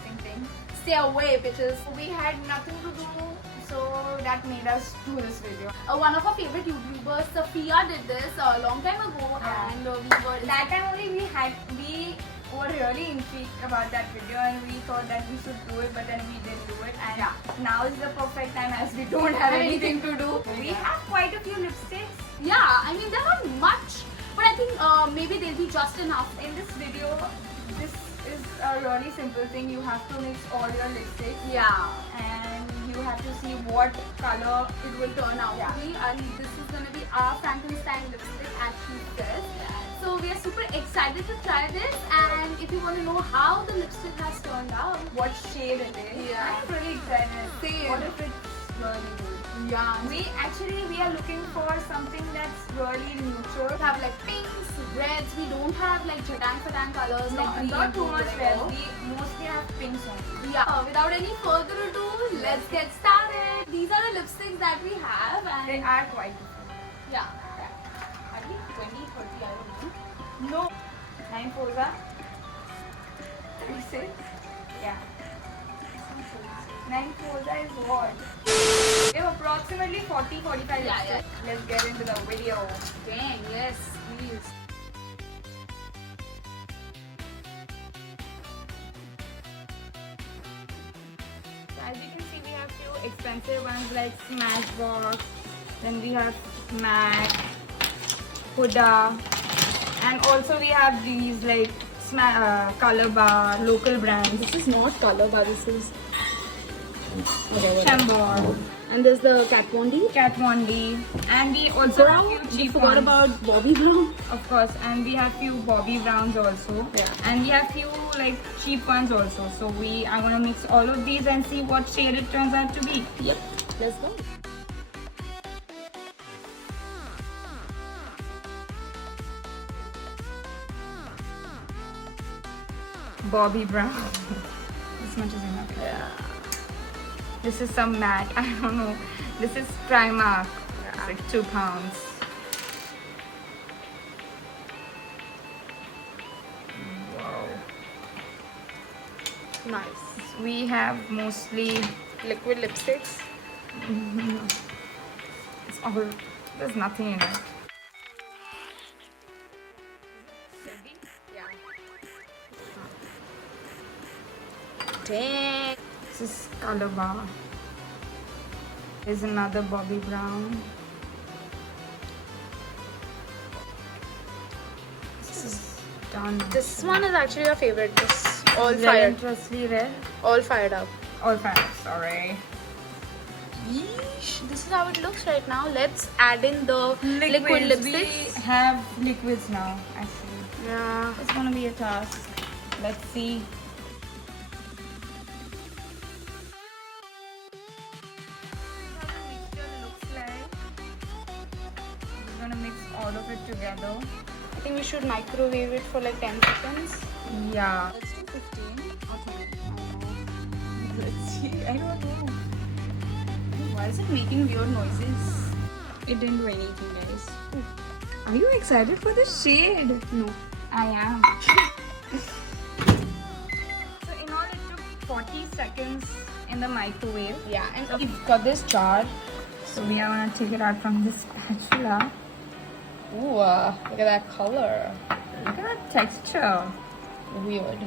distancing thing. Stay away, bitches. We had nothing to do, so that made us do this video. One of our favorite YouTubers, Sophia, did this a long time ago, and we were that time only we were really intrigued about that video, and we thought that we should do it, but then we didn't do it. And now is the perfect time as we don't have anything to do. We have quite a few lipsticks. Yeah, I mean they're not much, but I think maybe they'll be just enough. In this video, this is a really simple thing. You have to mix all your lipsticks. Yeah. And you have to see what color it will turn out to be. And this is gonna be our Frankenstein lipstick, as she says. So we are super excited to try this, and if you want to know how the lipstick has turned out, what shade it is, I'm really excited. Same. What if it's really good? Yeah. We are looking for something that's really neutral. We have like pinks, reds. We don't have like jadang colors. No, like not too much red. We mostly have pinks only. Yeah. Without any further ado, let's get started. These are the lipsticks that we have, and they are quite different. Yeah. Are we 20, 30? I don't know. No. 9 4s are 36. Yeah. 9 4s is what? We have approximately 40, 45 lipsticks. Let's get into the video. Dang, yes, please. So as you can see, we have few expensive ones like Smashbox. Then we have MAC, Huda, and also we have these like Color Bar, local brands. This is not Color Bar, this is Chambord. And there's the Kat Von D. And we also have few cheap forgot ones. about Bobbi Brown. Of course, and we have few Bobbi Browns also. Yeah. And we have few like cheap ones also. So we are gonna mix all of these and see what shade it turns out to be. Yep, let's go. Bobbi Brown. This much is enough. Yeah. This is some matte. I don't know. This is Primark. It's like £2. Wow. Nice. We have mostly Liquid lipsticks. it's all. There's nothing in it. Yeah. Dang. This is Color Bar. There's another Bobbi Brown. This is done. This one is actually your favorite. This all fired. Relentlessly red. All fired up. All fired. Sorry. Yeesh. This is how it looks right now. Let's add in the liquid lipsticks. We have liquids now, actually. Yeah. It's gonna be a task. Let's see. We're gonna mix all of it together. I think we should microwave it for like 10 seconds. Yeah. Let's do 15 or 10. Let's see. I don't know. Why is it making weird noises? It didn't do anything, guys. Are you excited for this shade? No. I am. So in all, it took 40 seconds in the microwave. Yeah, and So we've got this jar. So we are gonna take it out from this spatula. ooh, look at that color. Look at that texture. Weird.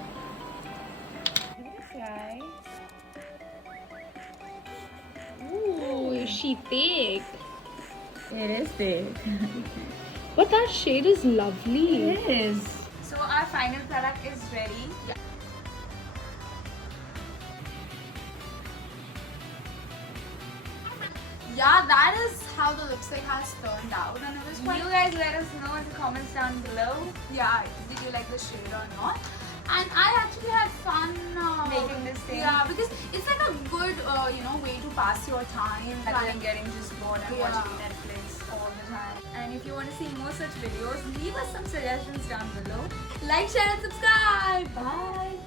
Try. Ooh, is she thick? It is big. But that shade is lovely. It is. So our final product is ready. Yeah. Yeah, that is how the lipstick has turned out, and it was quite. You guys let us know in the comments down below. Yeah, did you like the shade or not? And I actually had fun Making this thing. Yeah, because it's like a good, way to pass your time. Rather than getting just bored and Yeah. watching Netflix all the time. And if you want to see more such videos, leave us some suggestions down below. Like, share, and subscribe. Bye.